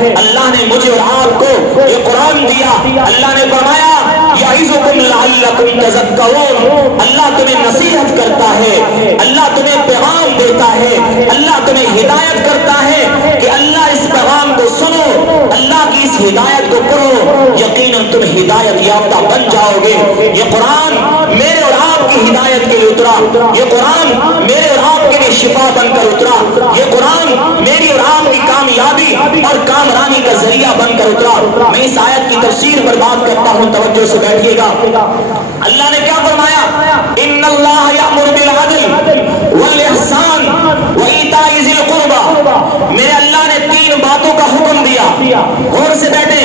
اللہ نے مجھے اور آپ کو یہ قرآن دیا. اللہ نے فرمایا یعظکم لعلکم تذکرون. اللہ تمہیں نصیحت کرتا ہے, اللہ تمہیں پیغام دیتا ہے, اللہ تمہیں ہدایت کرتا ہے کہ اللہ اس پیغام کو سنو, اللہ کی اس ہدایت کو پڑھو, یقیناً تم ہدایت یافتہ بن جاؤ گے. یہ قرآن میرے اور آپ کی ہدایت کے لیے اترا, یہ قرآن میرے اور آپ کے لیے شفا بن کر اترا, یہ قرآن میری اور آپ کی کامیابی اور کامرانی کا ذریعہ بن کر اترا. میں اس آیت کی تفسیر پر بات کرتا ہوں, توجہ سے بیٹھیے گا. اللہ نے کیا فرمایا؟ ان اللہ یأمر بالعدل والاحسان وایتاء ذی القربى. میرے اللہ نے 3 باتوں کا حکم دیا, غور سے بیٹھیں.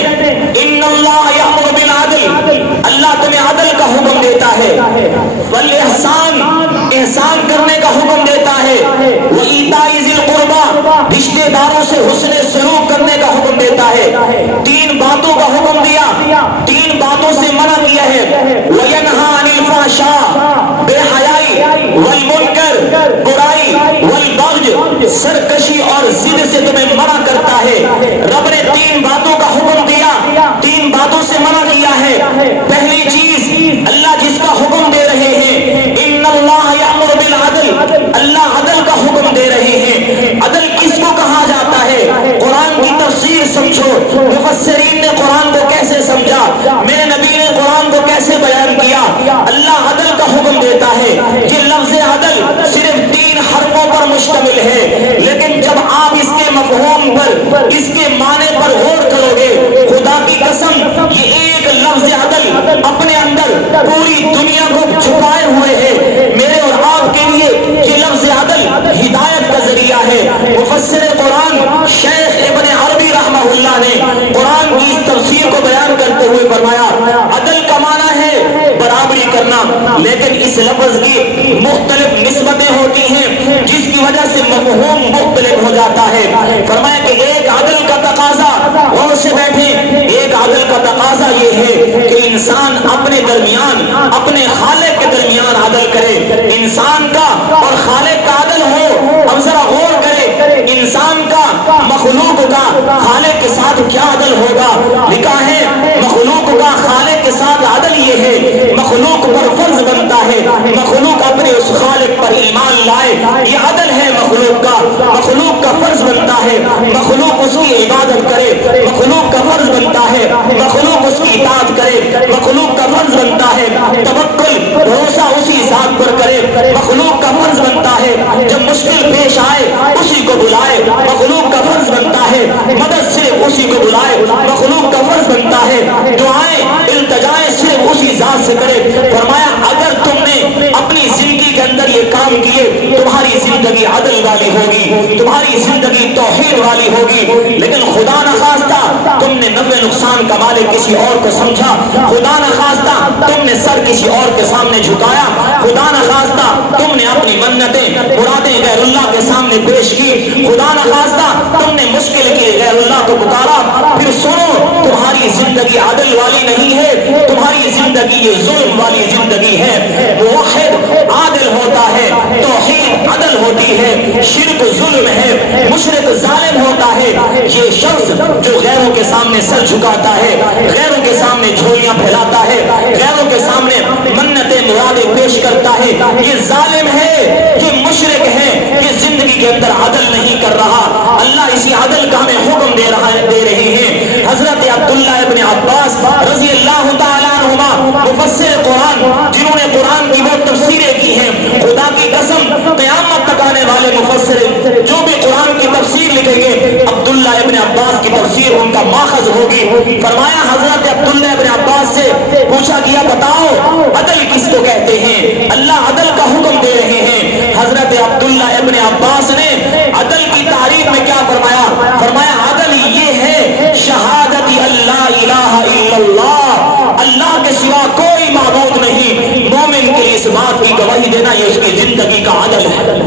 ان اللہ یأمر بالعدل, اللہ تمہیں عدل کا حکم دیتا ہے, والاحسان, احسان کرنے کا حکم دیتا ہے, وایتاء ذی القربى, رشتے داروں سے حسن سلوک کرنے کا حکم دیتا ہے. 3 باتوں کا حکم دیا, 3 باتوں سے منع کیا ہے. وینہا عن الفحشاء, بے حیائی, والمنکر, برائی, والبغی, سرکشی اور ضد سے تمہیں منع کرتا ہے. رب نے 3 باتوں کا حکم دیا, 3 باتوں سے منع کیا ہے. پہلی چیز اللہ جس کا حکم دے رہے ہیں, ان اللہ یأمر بالعدل, اللہ عدل کا حکم دے رہے ہیں. عدل کس کو کہا جاتا ہے؟ قرآن کی تفسیر سمجھو, مفسرین نے قرآن کو کیسے سمجھا, میرے نبی نے قرآن کو کیسے بیان کیا. اللہ عدل کا حکم دیتا ہے. یہ لفظ عدل صرف 3 حرفوں پر مشتمل ہے, لیکن جب آپ اس کے مفہوم پر, اس کے معنی پر غور کرو گے, خدا کی قسم یہ ایک لفظ عدل اپنے اندر پوری دنیا کو چھپائے ہوئے ہے. میرے اور آپ کے لیے یہ لفظ عدل ہدایت کا ذریعہ ہے. مفسر قرآن شیخ ابن عربی رحمہ اللہ نے قرآن کی اس تفسیر کو بیان کرتے ہوئے فرمایا, عدل کا معنی ہے برابری کرنا, لیکن اس لفظ کی مختلف نسبتیں ہوتی ہیں جس کی وجہ سے مفہوم مختلف ہو جاتا ہے. فرمایا کہ ایک عدل کا تقاضا, غور سے بیٹھیں, ایک عدل کا تقاضا یہ ہے کہ انسان اپنے درمیان, اپنے خالق کے درمیان عدل کرے. انسان کا اور خالق کا عدل ہو. اب ذرا غور کرے, انسان کا مخلوق کا خالق کے ساتھ کیا عدل ہوگا. لکھا ہے مخلوق کا خالق کے ساتھ عدل یہ ہے, مخلوق پر فرض بنتا ہے مخلوق اپنے اس خالق پر ایمان لائے. یہ عدل ہے مخلوق کا, مخلوق کا فرض بنتا ہے مخلوق اس کی عبادت کرے, مخلوق کا فرض بنتا ہے مخلوق اس کی اطاعت کرے, مخلوق کا فرض بنتا ہے توکل, بھروسہ اسی ذات پر کرے. مخلوق کا فرض بنتا ہے جب مشکل پیش آئے اسی کو بلائے. مخلوق کا فرض بنتا ہے مدد صرف اسی کو بلائے. مخلوق کا فرض بنتا ہے دعائیں, التجائیں صرف اسی ذات سے کرے. فرمایا اگر تم نے اپنی زندگی کے اندر یہ کام کیے, تمہاری زندگی عدل والی ہوگی, تمہاری زندگی توحید والی ہوگی. لیکن خدا نخواستہ تم نے نفع نقصان کا مالک کسی اور کو سمجھا, خدا نخواستہ تم نے سر کسی اور کے سامنے جھکایا, خدا نخواستہ تم نے اپنی منتیں مرادیں غیر اللہ کے سامنے پیش کی, خدا نخواستہ تم نے مشکل کی غیر اللہ کو پکارا. پھر سنو, تمہاری زندگی عدل والی نہیں ہے, تمہاری زندگی یہ ظلم والی زندگی ہے. موحد عادل ہوتا ہے, توحید عدل ہوتی ہے, شرک ظلم ہے, مشرک ظالم ہوتا ہے. یہ شخص جو غیروں کے سامنے سر جھکاتا ہے, غیروں کے سامنے جھولیاں پھیلاتا ہے, غیروں کے سامنے منتیں مرادیں پیش کرتا ہے, یہ ظالم ہے, یہ مشرک ہے, یہ زندگی کے اندر عدل نہیں کر رہا. اللہ اسی عدل کا ہمیں حکم دے رہے ہیں. حضرت عبداللہ ابن عباس رضی اللہ تعالیٰ عنہما مفسر قرآن, جنہوں نے قرآن کی وہ تفسیریں کی ہیں, خدا کی قسم قیامت تک آنے والے مفسر جو بھی قرآن کی تفسیر لکھیں گے, عبداللہ ابن عباس کی تفسیر ان کا ماخذ ہوگی. فرمایا حضرت عبداللہ ابن عباس سے پوچھا گیا بتاؤ عدل کس کو کہتے ہیں, اللہ عدل کا حکم دے رہے ہیں. حضرت عبداللہ ابن عباس نے عدل کی تعریف میں کیا فرمایا؟ فرمایا عدل یہ ہے شہادت اللہ الہ الا اللہ, اللہ کے سوا کوئی معبود نہیں. مومن کے اس بات کی گواہی دینا یہ اس کی زندگی کا عدل ہے,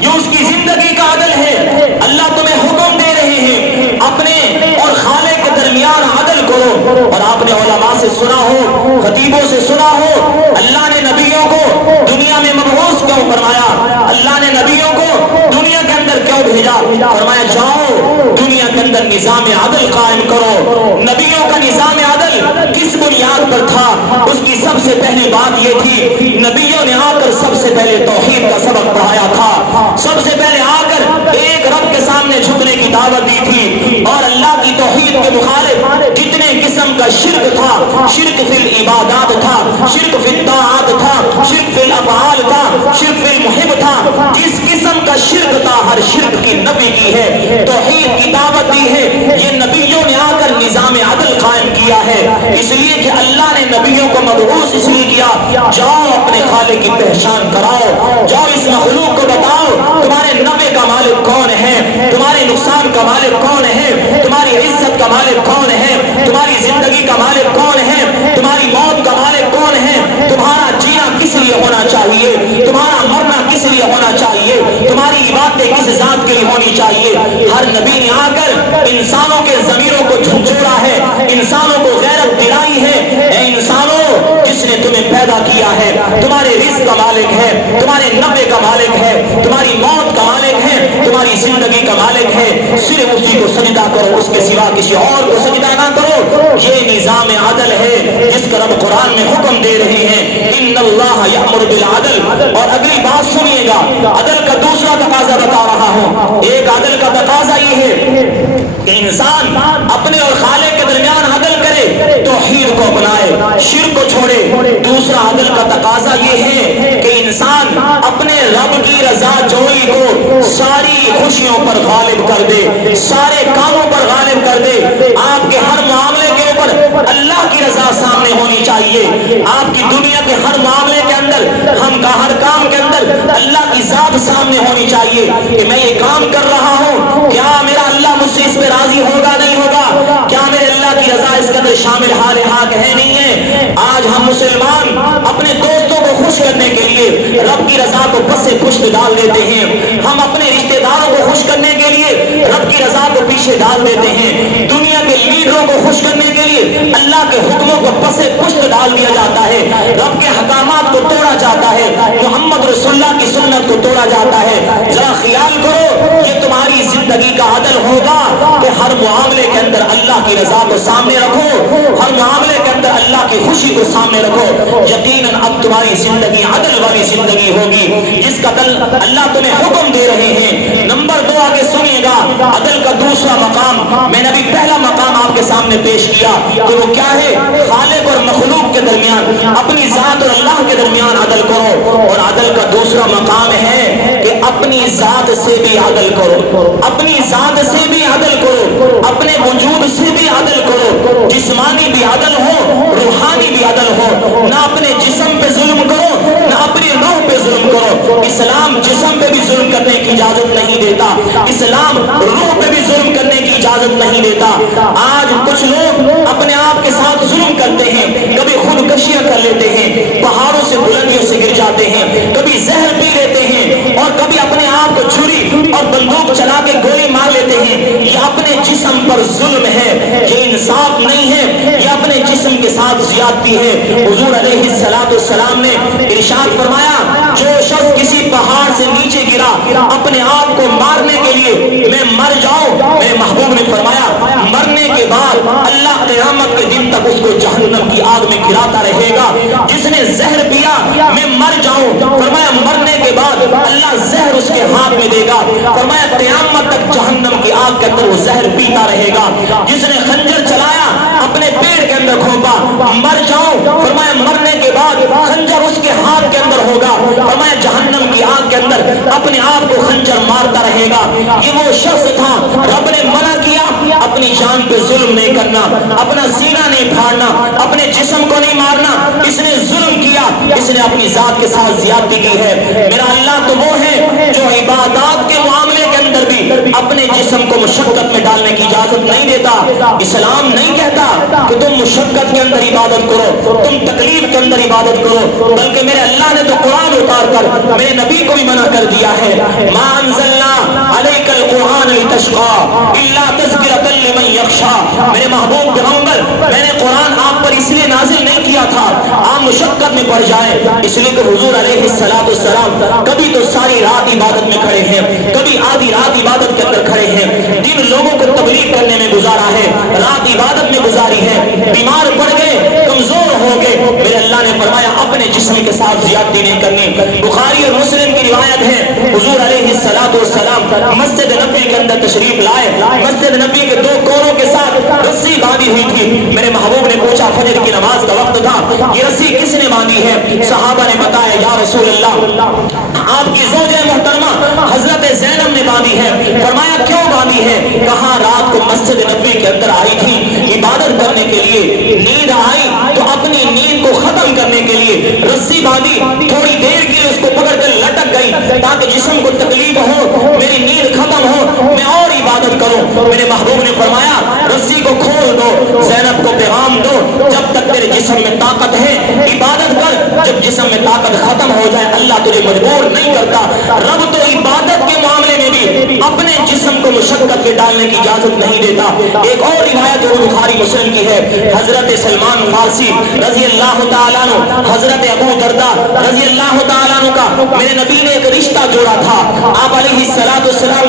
یہ اس کی زندگی کا عدل ہے. اللہ تمہیں حکم دے رہے ہیں اپنے اور خالق کے درمیان عدل کرو. اور آپ نے علماء سے سنا ہو, خطیبوں سے سنا ہو, اللہ نے نبیوں کو دنیا میں مبعوث کیوں فرمایا, اللہ نے نبیوں کو دنیا کے اندر کیوں بھیجا، فرمایا جاؤ دنیا کے اندر نظام عدل قائم کرو۔ نبیوں کا نظام عدل کس بنیاد پر تھا؟ اس کی سب سے پہلی بات یہ تھی، نبیوں نے آ کر سب سے پہلے توحید کا سبق پڑھایا تھا، سب سے پہلے آ کر ایک رب کے سامنے جھکنے کی دعوت دی تھی، اور اللہ کی توحید کے مخالف جتنے قسم کا شرک تھا، شرک فی العبادات تھا، شرک فی الطاعات تھا، شرک فی الافعال تھا، شرک فی المحب تھا، جس قسم کا شرک تھا ہر شرک کی نبی کی ہے، توحید کی دعوت دی ہے۔ یہ نبیوں نے آ کر نظام عدل قائم کیا ہے، اس لیے کہ اللہ نے نبیوں کو مبعوث اس لیے کیا، جاؤ اپنے خالق کی پہچان کراؤ، جاؤ اس مخلوق کو بتاؤ تمہارے نفع کا مالک کون ہے، تمہارے نقصان کا مالک کون ہے، تمہاری عزت کا مالک کون ہے، تمہاری زندگی کا مالک کون ہے، تمہاری موت کا مالک کون ہے، تمہارا جینا کس لیے ہونا چاہیے، تمہارا مرنا کس لیے ہونا چاہیے، تمہاری عبادتیں کس ذات کے لیے ہونی چاہیے۔ ہر نبی نے آ کر انسانوں کے ضمیروں کو جھنجھوڑا ہے، انسانوں کو غیرت دلائی ہے، اے انسانوں جس نے تمہیں پیدا کیا ہے، تمہارے رزق کا مالک ہے، تمہارے نفع کا مالک ہے، تمہاری موت کا مالک ہے، تمہاری زندگی کا مالک ہے، صرف اسی کو سجدہ کرو، اس کے سوا کسی اور کو سجدہ نہ کرو۔ یہ نظام عدل ہے جس کا رب قرآن میں حکم دے رہے ہیں، ان اللہ یأمر بالعدل۔ اور اگلی بات سنیے گا، عدل کا دوسرا تقاضا بتا رہا ہوں۔ ایک عدل کا تقاضا یہ ہے کہ انسان اپنے اور خالق کے درمیان عدل کرے، توحید کو اپنائے، شرک کو چھوڑے۔ دوسرا عدل کا تقاضا یہ ہے کہ انسان اپنے رب کی رضا جوئی کو ساری خوشیوں پر غالب کر دے، سارے کاموں پر غالب کر دے۔ آپ کے ہر معاملے کے اوپر اللہ کی رضا سامنے ہونی چاہیے، آپ کی دنیا کے ہر معاملے کے اندر، ہم کا ہر کام کے اندر اللہ کی ذات سامنے ہونی چاہیے کہ میں یہ کام کر رہا ہوں، کیا میرا اللہ مجھ سے اس پہ راضی ہوگا نہیں ہوگا، کیا میرے اللہ کی رضا اس کے اندر شامل حال حق ہے نہیں ہے۔ آج ہم مسلمان اپنے دوستوں کو خوش کرنے کے لیے رب کی رضا کو پس سے پشت ڈال دیتے ہیں، ہم اپنے رشتہ داروں کو خوش کرنے کے لیے رب کی رضا کو پیچھے ڈال دیتے ہیں، دنیا کے لیڈروں کو خوش کرنے کے لیے اللہ کے حکموں کو پس سے پشت ڈال دیا جاتا ہے، رب کے حکامات کو توڑا جاتا ہے، محمد رسول اللہ کی سنت کو توڑا جاتا ہے۔ ذرا خیال کرو، یہ تمہاری زندگی کا عدل ہوگا کہ ہر معاملے کے اندر اللہ کی رضا کو سامنے رکھو، ہر معاملے کے اندر اللہ کی خوشی کو سامنے رکھو، یقیناً اب تمہاری زندگی عدل والی زندگی ہوگی جس کا اللہ تمہیں حکم دے رہے ہیں۔ نمبر 2 آگے سنیے گا، عدل کا دوسرا مقام میں نے ابھی پہلا مقام آپ کے سامنے پیش کیا کہ وہ کیا ہے، خالق اور مخلوق کے درمیان، اپنی ذات اور اللہ کے درمیان عدل کرو، اور عدل کا دوسرا مقام ہے کہ اپنی ذات سے بھی عدل کرو، اپنی ذات سے بھی عدل کرو، اپنے وجود سے بھی عدل کرو، جسمانی بھی عدل ہو، روحانی بھی عدل ہو، نہ اپنے جسم پہ ظلم کرو نہ اپنی روح پہ ظلم کرو۔ اسلام جسم پہ بھی ظلم کرنے کی اجازت نہیں دیتا، اسلام روح پہ بھی ظلم کرنے کی اجازت نہیں دیتا۔ آج کچھ لوگ اپنے آپ کے ساتھ ظلم کرتے ہیں، کبھی خودکشیاں کر لیتے ہیں، پہاڑوں سے بلندیوں سے گر جاتے ہیں، کبھی زہر پی لیتے ہیں، اور کبھی اپنے آپ کو چھری اور بندوق چلا کے گولی مار لیتے ہیں۔ یہ اپنے جسم پر ظلم ہے، یہ انصاف نہیں ہے، یہ اپنے جسم کے ساتھ زیادتی ہے۔ حضور علیہ السلام نے ارشاد فرمایا، جو شخص کسی پہاڑ سے نیچے گرا اپنے آپ کو مارنے کے لیے، میں مر جاؤں، میرے محبوب نے فرمایا مرنے کے بعد اللہ قیامت کے دن تک اس کو جہنم کی آگ میں گراتا رہے گا۔ جس نے زہر پیا، میں مر جاؤں، فرمایا مرنے کے بعد اللہ زہر اس کے ہاتھ میں دے گا، فرمایا قیامت تک جہنم کی آگ کے اندر وہ زہر پیتا رہے گا۔ جس نے خنجر چلایا اپنے پیڑ کے اندر کھوپا، مر جاؤں، فرمایا مرنے کے بعد خنجر اس کے ہاتھ کے اندر ہوگا، فرمایا جہنم کی آگ کے اندر اپنے آپ کو خنجر مارتا رہے گا۔ یہ وہ شخص تھا، رب نے منع کیا اپنی جان پہ ظلم نہیں کرنا، اپنا سینہ نہیں پھاڑنا، اپنے جسم کو نہیں مارنا، اس نے ظلم کیا، اس نے اپنی ذات کے ساتھ زیادتی کی ہے۔ میرا اللہ تو وہ ہے جو عبادات کے معاملے کے اندر بھی اپنے جسم کو مشقت میں ڈالنے کی اجازت نہیں دیتا۔ اسلام نہیں کہتا کہ تم مشقت کے اندر عبادت کرو، تم تکلیف کے اندر عبادت کرو، بلکہ میرے اللہ نے تو قرآن اتار کر میرے نبی کو بھی منع کر دیا ہے، ما انزلنا علیک القرآن لتشقى الا تذکرۃ लिमन यख्शा, मेरे महबूब पैगंबर, मैंने कुरान आप पर इसलिए नाजिल नहीं किया था आप मुशक्कत में पड़ जाए, इसलिए कि हुजूर अलैहिस्सलाम कभी तो सारी रात इबादत में खड़े हैं, कभी आधी रात इबादत के अंदर खड़े हैं, दिन लोगों को तबलीग करने में गुजारा है, रात इबादत में गुजारी है, बीमार पड़ गए, कमजोर हो गए, मेरे अल्लाह ने फरमाया अपने जिस्म के साथ ज़ियादती नहीं करनी। बुखारी और मुस्लिम की रिवायत है, हुजूर अलैहिस्सलाम मस्जिद नबी के अंदर तशरीफ लाए, मस्जिद नबी के दो कोरों के साथ रस्सी बांधी हुई थी। मेरे महबूब ने पूछा, फजर की नमाज का वक्त था, ये रस्सी किसने बांधी है? सहाबा ने बताया, या रसूल अल्लाह, आपकी ज़ौजे मोहतरमा हजरत ज़ैनब ने बांधी है। फरमाया क्यों बांधी है? कहा रात को मस्जिद नबी के अंदर आई थी इबादत करने के लिए, नींद आई तो अपनी नींद को खत्म करने के लिए रस्सी बांधी, थोड़ी देर के लिए उसको पकड़ कर लटक गई ताकि जिस्म को तकलीफ हो, मेरी नींद खत्म हो, मैं और इबादत करूं। मेरे महबूब ने फरमाया रस्सी को खोल दो, ज़ैनब को पैगाम दो, जब तक तेरे जिस्म में ताकत है इबादत कर, जब जिस्म में ताकत खत्म हो जाए अल्लाह तुझे मजबूर नहीं करता। रब तो इबादत के मामले में भी अपने जिस्म को मुशक्कत में डालने की इजाजत नहीं देता। एक और रिवायत जो बुखारी मुस्लिम की है, हजरत सलमान फारसी रजी अल्लाह तआला अन्हु, हजरत अबू दरदा रजी अल्लाह तआला अन्हु का मेरे नबी ने एक रिश्ता जोड़ा था। आप अलैहिस्सलाम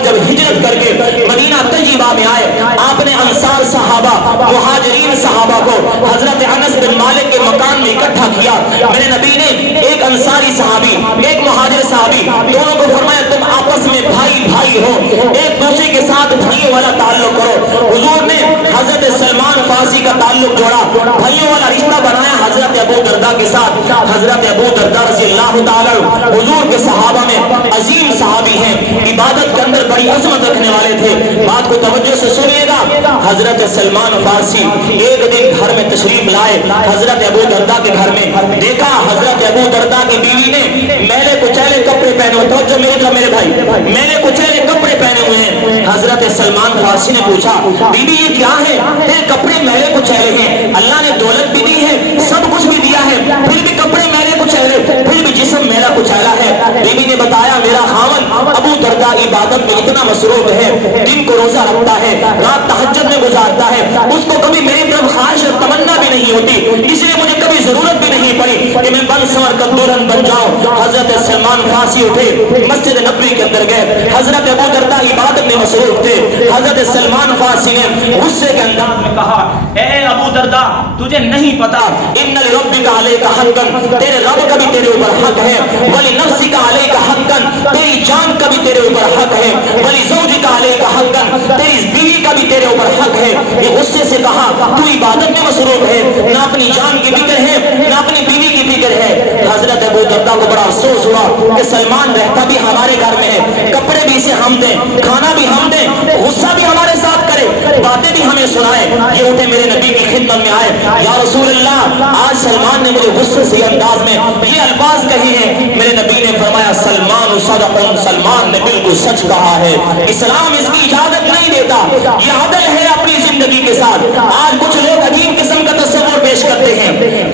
जब हिजरत करके मदीना तय्यबा में आए, आपने अंसार सहाबा मुहाजिरीन सहाबा को हजरत अनस बिन मालिक के मकान में इकट्ठा किया। मेरे नबी ने एक अंसारी सहाबी एक मुहाजिर सहाबी दोनों को फरमाया तुम आपस में भाई भाई हो, एक दूसरे के साथ भाइयों वाला ताल्लुक करो। हुजूर ने हजरत सलमान फारसी का ताल्लुक जोड़ा, भाइयों वाला रिश्ता बनाया हजरत अबू दरदा के साथ। हजरत अबू दरदा रज़ी अल्लाह ताला हुजूर के सहाबा में अजीम सहाबी हैं, इबादत के अंदर बड़ी अजमत रखने वाले थे। बात को तवज्जो से सुनिएगा, हजरत सलमान फारसी एक दिन घर में तशरीफ लाए, हजरत अबू दरदा के घर में देखा हजरत अबू दरदा की बीवी ने मैले कुचैले कपड़े पहने हुए, तो मेरे भाई मैंने कुचैले कपड़े पहने हुए हैं। हजरत सलमान फारसी ने पूछा बीबी ये क्या है? तेरे कपड़े मैले कुचैले हैं, अल्लाह ने दौलत भी दी है, सब कुछ भी दिया है, फिर भी कपड़े मैले कुचैले, फिर भी जिस्म मेरा कुचैला है। बीबी ने बताया मेरा खावन अबू दरदा इबादत में इतना मसरूफ है, दिन को रोजा रखता है, रात तहज्जुद में गुजारता है, उसको कभी मेरी तरफ ख्वाहिश और तमन्ना भी नहीं होती, इसलिए मुझे कभी जरूरत भी नहीं पड़ी कि मैं बन संवर कर दुल्हन बन जाऊं। हजरत सलमान फारसी उठे, मस्जिद नबी के अंदर गए, हजरत अबू दरदा इबादत में मसरूफ थे। हजरत सलमान फारसी ने गुस्से के अंदाज में कहा ए अबू दरदा तुझे नहीं पता इन्ना लिरब्बिका अलैका हक़्क़न, तेरे रब का भी तेरे ऊपर हक है, वली नफ्सिका अलैका हक़्क़न, तेरी जान का भी तेरे ऊपर हक है, वली ज़ौजिका अलैका हक़्क़न, तेरी बीवी का भी तेरे ऊपर हक है। ये गुस्से से कहा तू इबादत में मसरूफ है, ना अपनी जान की फिक्र है ना अपनी बीवी की फिक्र है। हजरत अबू दरदा को बड़ा अफसोस हुआ कि सलमान रहता भी हमारे घर में है, कपड़े भी इसे हम दें, खाना भी हम दें, गुस्सा भी हमारे साथ करे, बातें भी हमें सुनाए। ये उठे मेरे नबी की खिदमत में आए, या रसूल अल्लाह आज सलमान ने मुझे गुस्से से अंदाज में ये अल्फाज कहे हैं। मेरे नबी ने फरमाया सलमान सदक़न, सलमान ने बिल्कुल सच कहा है, इस्लाम इसकी इजाजत नहीं देता, ये अदल है अपनी जिंदगी के साथ। आज कुछ लोग अजीब किस्म का तस्वीर पेश करते हैं,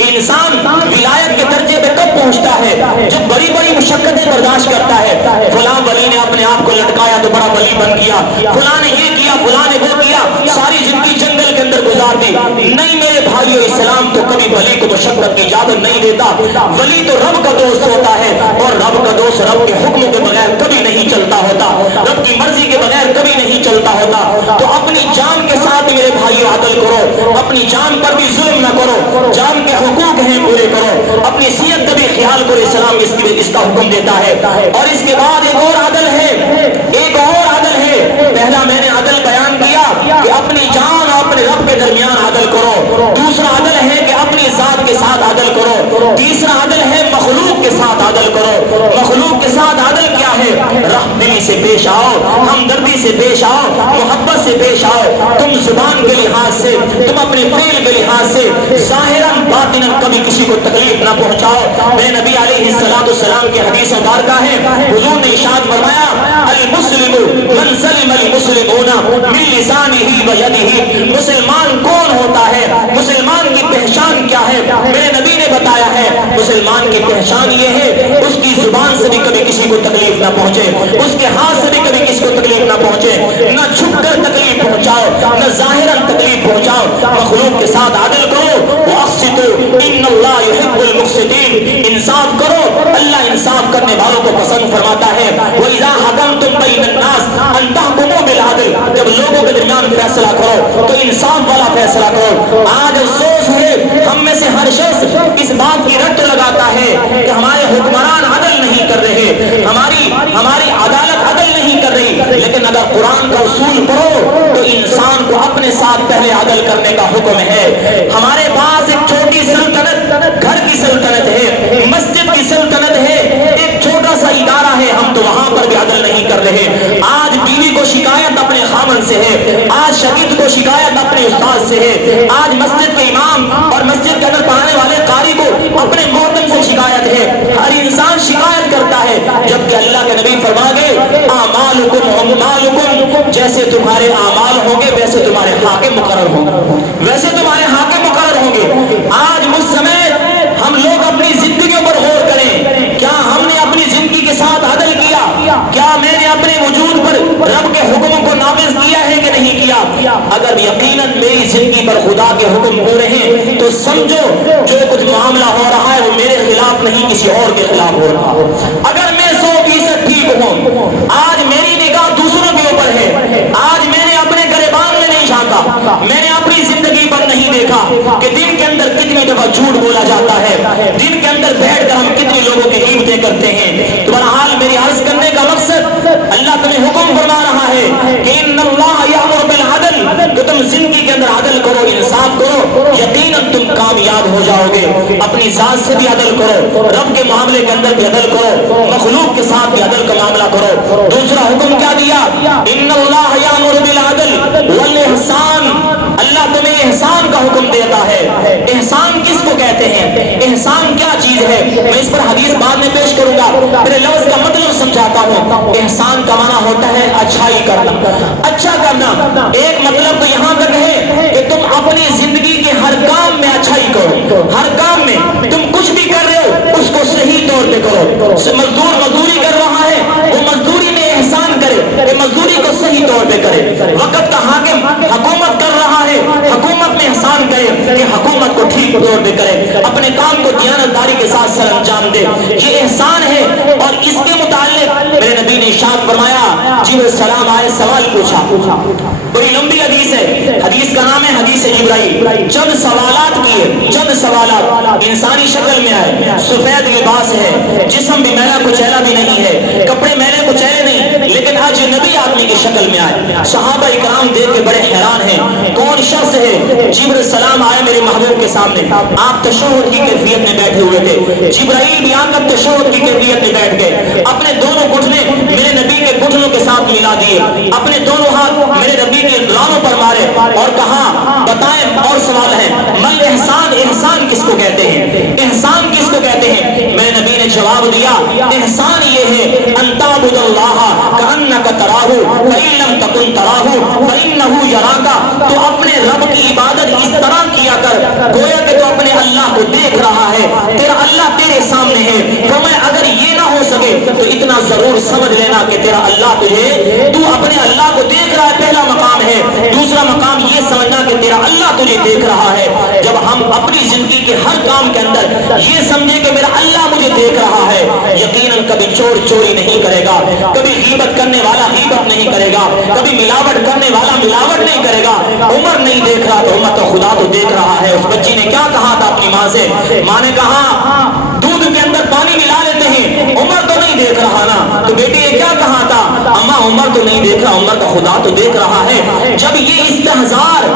इंसान विलायत के दर्जे पे कब पहुंचता है जब बड़ी बड़ी मुशक्कतें बर्दाश्त करता है। फलां वली ने अपने आप को लटकाया तो बड़ा वली बन गया, फलां ने ये किया फलां ने वो किया, सारी जिंदगी जंगल के अंदर गुजार दी। नहीं मेरे भाइयों, इस्लाम तो कभी वली को मुशक्कत की इजाजत नहीं देता। वली तो रब का दोस्त होता है और रब का दोस्त रब के हुक्म के बगैर कभी नहीं चलता होता, रब की मर्जी के बगैर कभी नहीं चलता होता। तो अपनी जान के साथ मेरे भाइयों अदल करो, अपनी जान पर भी जुल्म न करो, जान के हुकूक हैं पूरे करो, अपनी सीयत का भी ख्याल करो, इस्लाम इसका हुक्म देता है। और इसके बाद एक और अदल है, एक और अदल है। पहला मैंने अदल बयान किया कि अपनी जान और अपने रब के दरमियान अदल करो, दूसरा अदल है कि अपनी जात के साथ अदल करो, तीसरा अदल है मखलूक के साथ अदल करो। मखलूक के साथ अदल क्या है? रहमदिली से पेश आओ, हमदर्दी से पेश आओ, मोहब्बत से पेश आओ। तुम जुबान के लिहाज से, तुम अपने फेल के लिहाज से ज़ाहिरन बातिनन कभी किसी को तकलीफ न पहुंचाओ। मेरे नबी अलैहिस्सलाम की हदीस मुबारका है, हुजूर ने इरशाद फरमाया अल मुस्लिमु मन सलिम अल मुस्लिमूना मिन लिसानिही व यदिही। मुसलमान कौन होता है? मुसलमान की पहचान क्या है? मेरे नबी ने बताया है मुसलमान की पहचान ये है उसकी जुबान से भी कभी किसी को तकलीफ ना पहुंचे, उसके हाथ से भी कभी किसी को तकलीफ ना पहुंचे, न छुप कर तकलीफ पहुंचाओ, न जाहिर जाओ, मखलूक के साथ अदल करो, वअक़सितू इन्नल्लाह युहिब्बुल मुक़सितीन, इंसाफ करो, अल्लाह इंसाफ करने वालों को पसंद फरमाता है। वइज़ा हकमतुम बैनन नास अन तहकुमू बिल अदल, जब लोगों के दरमियान फैसला करो तो इंसाफ वाला फैसला करो। आज अफसोस है हम में से हर शख्स इस बात की रट लगाता है कि हमारे हुक्मरान अदल नहीं कर रहे, हमारी अदालत अदल नहीं कर रही, लेकिन अगर कुरान का उसूल पढ़ो तो इंसान को अपने साथ पहले अदल करने का हुक्म है। हमारे पास एक छोटी सल्तनत, घर की सल्तनत है, मस्जिद की सल्तनत है, एक छोटा सा इदारा है, हम तो वहां पर भी अदल नहीं कर रहे। आज बीवी को शिकायत अपने खामन से है, आज शगीद को शिकायत अपने उस्ताद से है, आज मस्जिद के इमाम और मस्जिद के अंदर पढ़ाने वाले कारी को अपने मोहतम से शिकायत है। हर इंसान शिकायत करता है, जबकि अल्लाह के नबी फरमा गए आमालुकुम जैसे तुम्हारे आमाल होंगे वैसे तुम्हारे हाकिम मुकर्रर होंगे, वैसे तुम्हारे हाकिम मुकर्रर होंगे। आज मुझ समय हम लोग अपनी जिंदगियों पर गौर करें, क्या हमने अपनी जिंदगी के साथ अदल किया? क्या मैंने अपने वजूद पर रब के हुक्मों को नाफिज किया है कि नहीं किया? अगर यकीनन मेरी जिंदगी पर खुदा के हुक्म पूरे हैं तो समझो जो कुछ मामला हो रहा है वो मेरे खिलाफ नहीं किसी और के खिलाफ हो रहा हो। अगर मैं 100% ठीक हूँ, आज मेरी निगाह दूसरों के ऊपर है, आज मैंने अपने गिरबान में नहीं झांका, मैंने अपनी जिंदगी पर नहीं देखा कि दिन के अंदर कितनी दफा झूठ बोला जाता है, दिन के अंदर बैठकर हम कितने लोगों की गिबतें करते हैं। तो बहरहाल मेरी अर्ज करने का मकसद, अल्लाह तुम्हें हुक्म फरमा रहा है कि इन्नल्लाह यअमुरु बिल अदल, कि तुम जिंदगी के अंदर अदल करो, इंसाफ करो, यकीनन तुम कामयाब हो जाओगे। अपनी जात से भी अदल करो, रब के मामले के अंदर भी अदल करो, मखलूक के साथ भी अदल का मामला करो। दूसरा हुक्म क्या दिया? इन्नल्लाह यअमुरु बिल अदल वल इहसान, अल्लाह तुम्हें एहसान का हुक्म देता है। एहसान किसको कहते हैं? एहसान क्या चीज है? मैं इस पर हदीस बाद में पेश करूंगा, मेरे लफ्ज का मतलब समझाता हूँ। एहसान का माना होता है अच्छाई करना, अच्छा करना। एक मतलब तो यहाँ तक है कि तुम अपनी जिंदगी के हर काम में अच्छाई करो, हर काम में तुम कुछ भी कर रहे हो उसको सही तौर पे करो। मजदूर मजदूरी कर रहा है, वो मजदूरी में एहसान करे, मजदूरी को सही तौर पे करे। वक्त का हाकिम हुकूमत कर रहा है, हुकूमत में एहसान करे कि हुकूमत को ठीक तौर पे करे, अपने काम को दयानतदारी के साथ सर अंजाम दे, ये एहसान है। और इसके मुताल्लिक मेरे नबी ने इरशाद फरमाया, जिब्राइल सलाम आए, सवाल पूछा, बड़ी लंबी हदीस है, हदीस का नाम है हदीस जिब्राइल। चंद सवालात किए, चंद सवालात, इंसानी शक्ल में आए, सफेद लिबास है, जिस्म भी मैला कुचैला भी नहीं है, कपड़े मैले कुचैले नहीं, लेकिन आज नबी आदमी की शक्ल में आए। सहाबा इकराम देख के बड़े हैरान हैं, कौन शख्स है? जिब्राइल सलाम आए मेरे महबूब के सामने, आप तशहुद की कैफियत में बैठे हुए थे, जिब्राइल भी आकर तशहुद की कैफियत में बैठ गए, अपने दोनों घुटने मेरे नबी के घुटनों के साथ मिला दिए, अपने दोनों हाथ मेरे नबी के गालों पर मारे और कहा बताएं। और सवाल है मल एहसान, एहसान किसको कहते हैं? एहसान किसको कहते हैं? मेरे नबी ने जवाब दिया, एहसान ये है अंताबुदल्लाह कअन्नका तराहू फइन लम तकुन तराहू फइन्नहु यराका, तो अपने रब की इबादत इस तरह किया कर गोया कि तो अपने अल्लाह को देख रहा है, तेरा अल्लाह तेरे सामने है। फरमाया अगर ये ना हो सके तो इतना जरूर समझ लेना कि तेरा अल्लाह तुझे, तू अपने अल्लाह को देख रहा है, पहला मकाम है। दूसरा मकाम ये समझना कि तेरा अल्लाह तुझे देख रहा है। जब हम अपनी जिंदगी के हर काम के अंदर ये समझे कि मेरा अल्लाह मुझे देख रहा है, यकीनन कभी चोर चोरी नहीं करेगा, कभी गीबत करने वाला गीबत नहीं करेगा, कभी मिलावट करने वाला मिलावट नहीं करेगा। उमर नहीं देख रहा तो उम्मत खुदा तो देख रहा है। उस बच्ची ने क्या कहा था अपनी माँ से? माँ ने कहा दूध के अंदर पानी मिला लेते हैं, उमर तो नहीं देख रहा ना। तो बेटी ने क्या कहा था? अम्मा उमर तो नहीं देख रहा, उमर का खुदा तो देख रहा है। जब ये इस्तेहजार,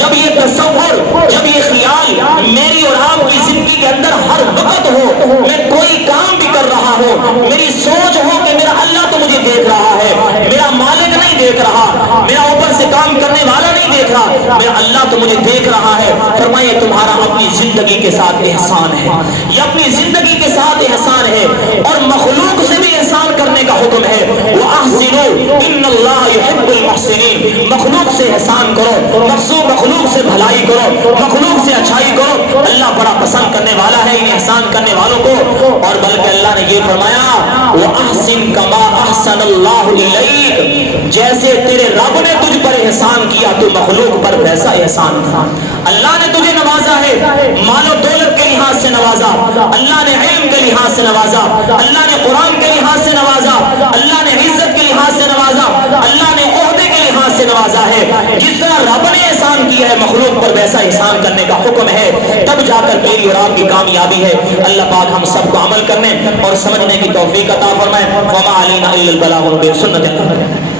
जब ये तसव्वुर, जब ये ख्याल मेरी और आपकी जिंदगी के अंदर हर वक्त हो, मैं कोई काम भी कर रहा हूँ, मेरी सोच हो कि मेरा अल्लाह तो मुझे देख रहा है, मेरा मालिक नहीं देख रहा, मेरा ऊपर से काम करने वाला नहीं देख रहा, मेरा अल्लाह तो मुझे देख रहा है। फरमाइए तुम्हारा अपनी जिंदगी के साथ एहसान है, ये अपनी जिंदगी के साथ एहसान है। और मखलूक से भी एहसान करने का हुक्म है, वो अहसिनु इन्नल्लाह युहिब्बुल मुहसिनीन, मखलूक से एहसान करो, मखलूक से भलाई करो, मखलूक से अच्छाई करो, अल्लाह बड़ा पसंद करने والا ہے ان احسان کرنے والوں کو، اور بلکہ اللہ نے یہ فرمایا وَأَحْسِن كَمَا أَحْسَنَ اللَّهُ إِلَيْكَ، جیسے تیرے رب نے تجھ پر احسان کیا تو مخلوق پر ویسا احسان تھا۔ اللہ نے تجھے نوازا ہے، مال و دولت کے لحاظ سے نوازا، اللہ نے علم کے لحاظ سے نوازا، اللہ نے قرآن کے لحاظ سے نوازا، اللہ نے عزت کے لحاظ سے نوازا، اللہ نے عہدے کے لحاظ سے نوازا ہے۔ جس طرح رب نے احسان کیا ہے مخلوق پر ویسا احسان کرنے کا حکم ہے، تب جا کر میری اور آپ کی کامیابی ہے۔ اللہ پاک ہم سب کو عمل کرنے اور سمجھنے کی توفیق عطا فرمائے۔ وما علینا الا البلاغ المبین۔ سنت